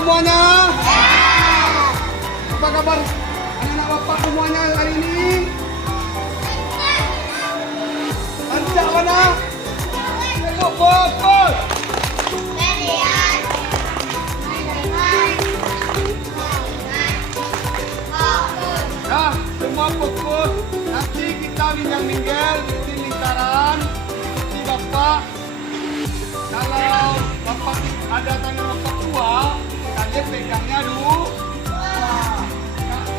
semuanya? Apa kabar anak-anak bapak semuanya hari ini? Lancar mana? Fokus. Nah, semua fokus. Nanti kita minggir di lingkaran. Ikuti bapak. Kalau bapak ada tangan bapak tua, kalian pegangnya dulu. Nah,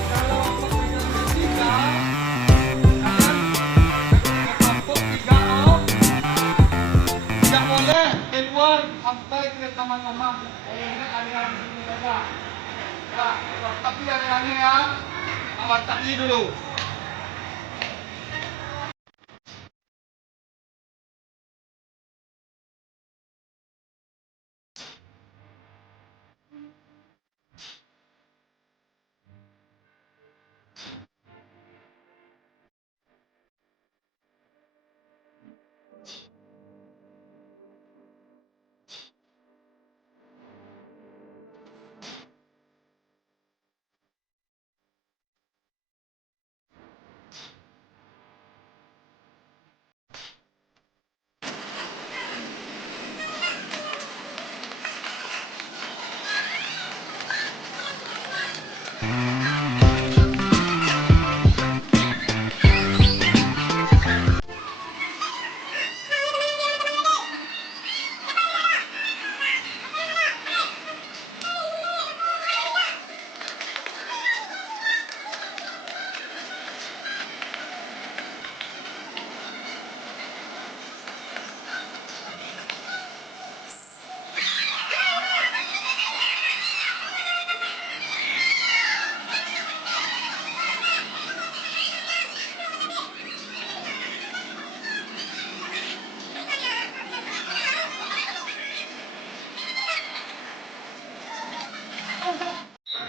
kalau bapak pegangnya tiga, kalian bapak tiga off. Tidak boleh keluar sampai ke teman-teman. Ini ada yang ini saja. Nah, tapi yang aneh ya, awak tadi dulu.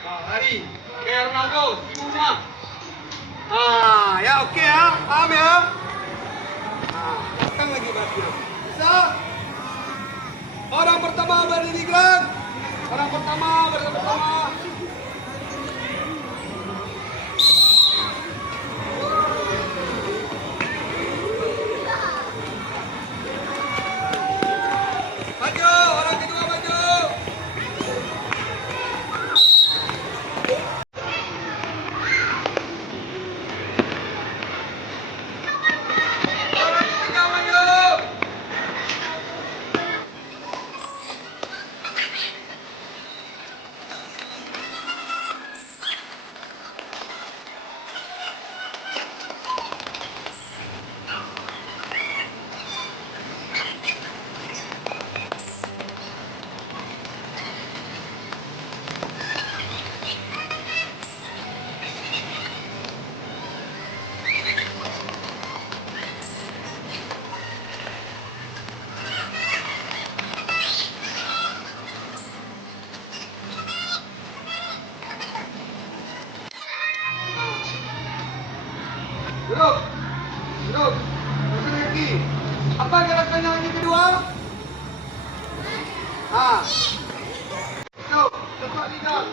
Lari, kayak Ronaldo, semua. Ya oke ya, paham ya? Kan lagi baca. Bisa? Orang pertama berdiri gerak. Orang pertama bersama-sama. Maju, orang kedua maju. Orang ketiga maju. Duduk. Duduk. Duduk lagi. Apa gerakan yang kedua? Duduk. Tepat lidah.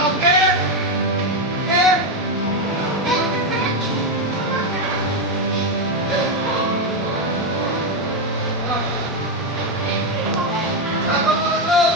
Oke. Oke. Satu duduk.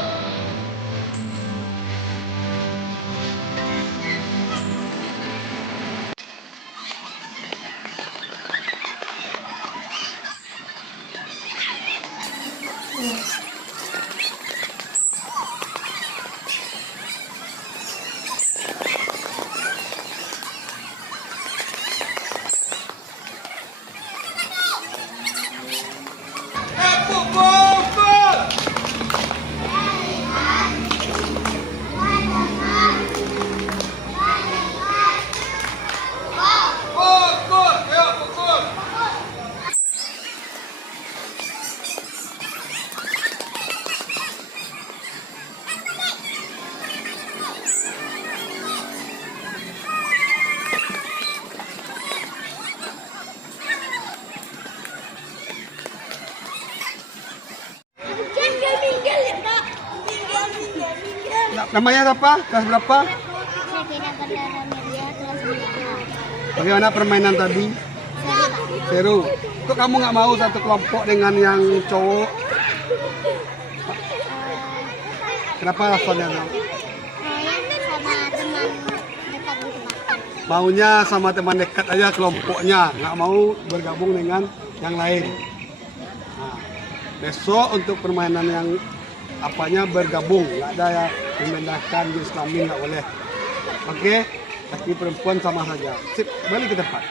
Namanya siapa? Kelas berapa? Sakina Bandara Media kelas 9. Bagaimana permainan tadi? Seru. Kok kamu nggak mau satu kelompok dengan yang cowok? Kenapa alasannya? Maunya sama teman dekat di rumah. Maunya sama teman dekat aja kelompoknya, nggak mau bergabung dengan yang lain. Nah, besok untuk permainan yang apanya bergabung, nggak ada ya memindahkan jenis kelamin, nggak boleh. Oke, laki perempuan sama saja. Sip, balik ke tempat.